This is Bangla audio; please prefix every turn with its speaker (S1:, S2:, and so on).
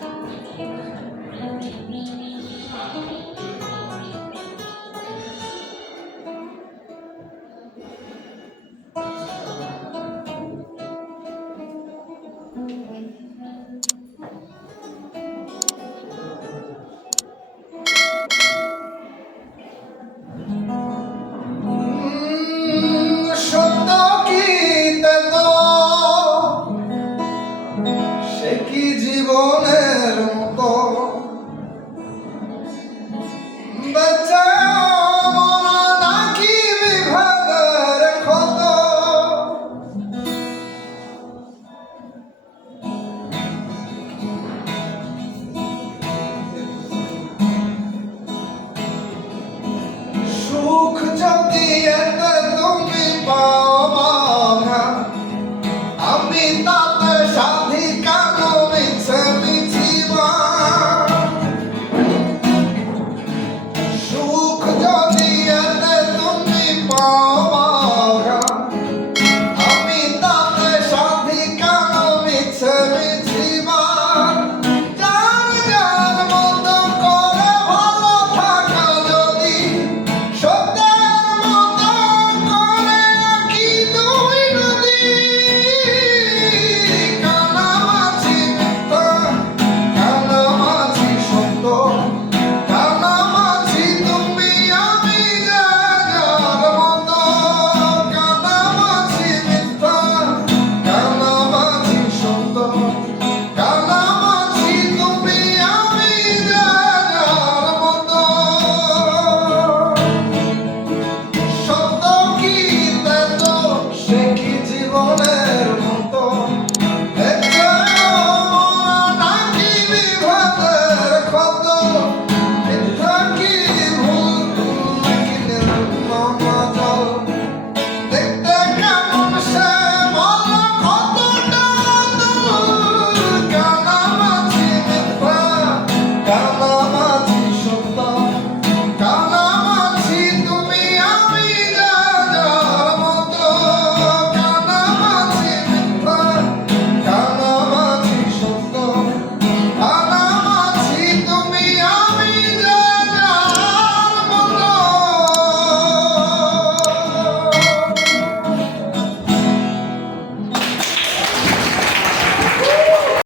S1: Thank you. যদি এত তুমি পাও আমি তা